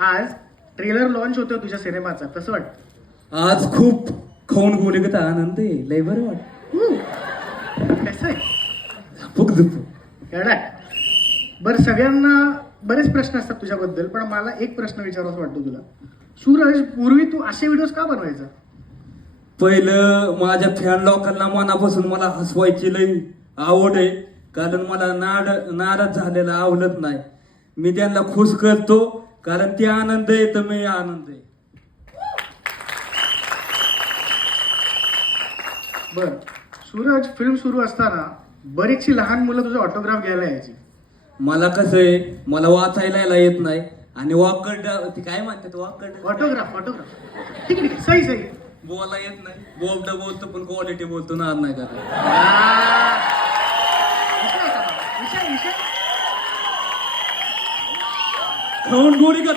आज trailer launch होतोय तुझ्या सिनेमाचा, कसं वाटतं? आज खूप खाऊन गोलीगत आनंद आहे, लय बरं वाटत. कसं आहे? झपूक झपूक. एवढा बरं, सगळ्यांना बरेच प्रश्न असतात तुझ्याबद्दल, पण मला एक प्रश्न विचारावासा वाटतो तुला. सूरज, पूर्वी तू असे व्हिडिओज का बनवायचा? पहिलं माझ्या फॅन लोकांना मनापासून मला हसवायची लय आवड आहे, कारण मला नाराज झालेला आवडत नाही. मी त्यांना खुश करतो, कारण ते आनंद आहे तर मी आनंद आहे. बर सूरज, फिल्म सुरू असताना बरीचशी लहान मुलं तुझं ऑटोग्राफ घ्यायला यायची. मला कसं आहे, मला वाचायला येत नाही आणि वाकड ती काय म्हणतात वाकड ऑटोग्राफ ऑटोग्राफ ठीक आहे, ठीक आहे, सही सही. बोला येत नाही. बोलतो पण क्वालिटी बोलतो ना नाही का. विषय विषय खाऊन गोळी का